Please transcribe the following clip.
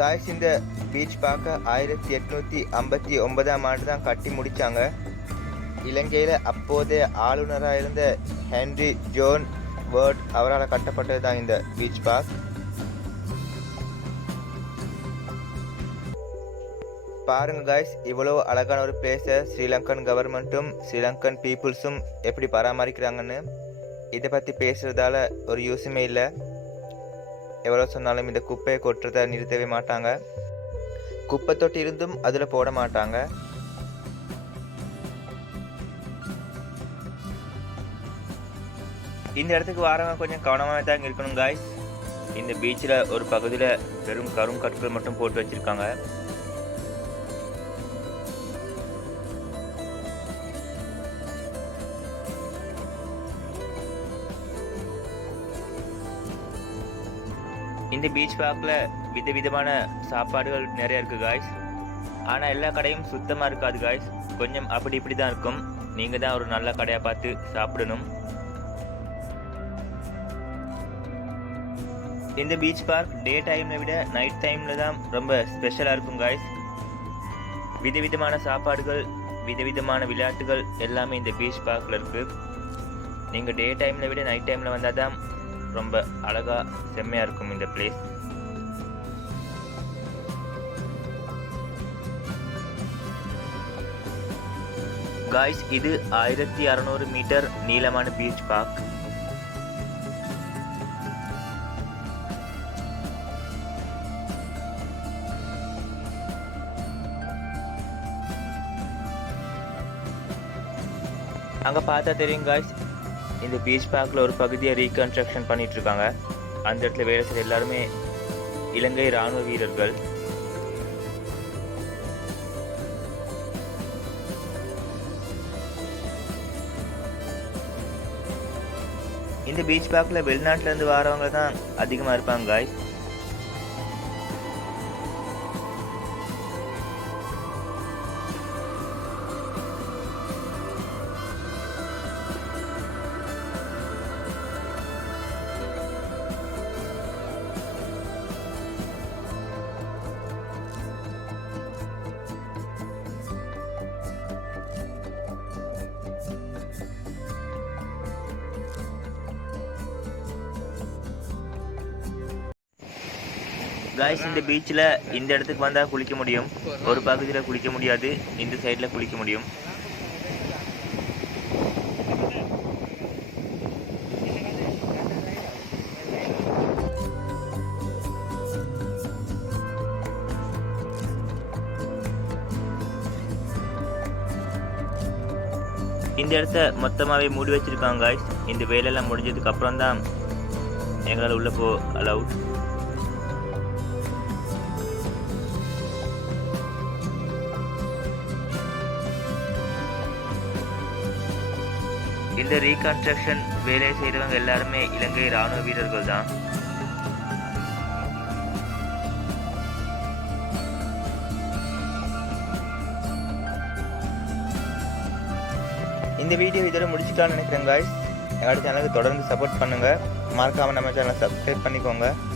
Guys இந்த beach பார்க்க 1859ஆம் ஆண்டு தான் கட்டி முடித்தாங்க. இலங்கையில் அப்போதைய ஆளுநராக இருந்த ஹென்றி ஜோன் வேர்ட் அவரால் கட்டப்பட்டது தான் இந்த பீச் பார்க். பாருங்க காய்ஸ், இவ்வளோ அழகான ஒரு பிளேஸை ஸ்ரீலங்கன் கவர்மெண்ட்டும் ஸ்ரீலங்கன் பீப்புள்ஸும் எப்படி பராமரிக்கிறாங்கன்னு. இதை பற்றி பேசுகிறதால ஒரு யூஸுமே இல்லை. எவ்வளோ சொன்னாலும் இந்த குப்பையை கொட்டுறதை நிறுத்தவே மாட்டாங்க. குப்பை தொட்டி இருந்தும் அதில் போட மாட்டாங்க. இந்த இடத்துக்கு வரவங்க கொஞ்சம் கவனமாக தான் இருக்கணும் காய்ஸ். இந்த பீச்சில் ஒரு பகுதியில் வெறும் கருங்கற்கள் மட்டும் போட்டு வச்சுருக்காங்க. இந்த பீச் பார்க்கில் விதவிதமான சாப்பாடுகள் நிறைய இருக்குது காய்ஸ். ஆனால் எல்லா கடையும் சுத்தமாக இருக்காது காய்ஸ். கொஞ்சம் அப்படி இப்படி தான் இருக்கும். நீங்கள் தான் ஒரு நல்ல கடையாக பார்த்து சாப்பிடணும். இந்த பீச் பார்க் டே டைமில் விட நைட் டைமில் தான் ரொம்ப ஸ்பெஷலாக இருக்கும் காய்ஸ். விதவிதமான சாப்பாடுகள், விதவிதமான விளையாட்டுகள் எல்லாமே இந்த பீச் பார்க்கில் இருக்குது. நீங்கள் டே டைமில் விட நைட் டைமில் வந்தால் தான் ரொம்ப அழகா செம்மையா இருக்கும் இந்த பிளேஸ். காய்ஸ், இது 1600 மீட்டர் நீளமான பீச் பார்க். அங்க பார்த்தா தெரியும் காய்ஸ், இந்த பீச் பார்க்கில் ஒரு பகுதியை ரீகன்ஸ்ட்ரக்ஷன் பண்ணிட்டு இருக்காங்க. அந்த இடத்துல வேலை செய்கிற எல்லாருமே இலங்கை இராணுவ வீரர்கள். இந்த பீச் பார்க்கில் வெளிநாட்டிலேருந்து வரவங்க தான் அதிகமாக இருப்பாங்க காய்ஸ். காய்ஸ், இந்த பீச்சில் இந்த இடத்துக்கு வந்தால் குளிக்க முடியும். ஒரு பகுதியில் குளிக்க முடியாது, இந்த சைடில் குளிக்க முடியும். இந்த இடத்த மொத்தமாகவே மூடி வச்சிருக்காங்க காய்ஸ். இந்த வேலையெல்லாம் முடிஞ்சதுக்கு அப்புறம் தான் எங்களால் உள்ள போ அலவுட். இந்த ரீகன்ஸ்ட்ரக்ஷன் வேலை செய்கிறவங்க எல்லாருமே இலங்கை இராணுவ வீரர்கள் தான். இந்த வீடியோ இதோட முடிச்சுக்கலாம்னு நினைக்கிறேன் காய்ஸ். எங்களோட சேனலுக்கு தொடர்ந்து சப்போர்ட் பண்ணுங்கள். மறக்காமல் நம்ம சேனலை சப்ஸ்கிரைப் பண்ணிக்கோங்க.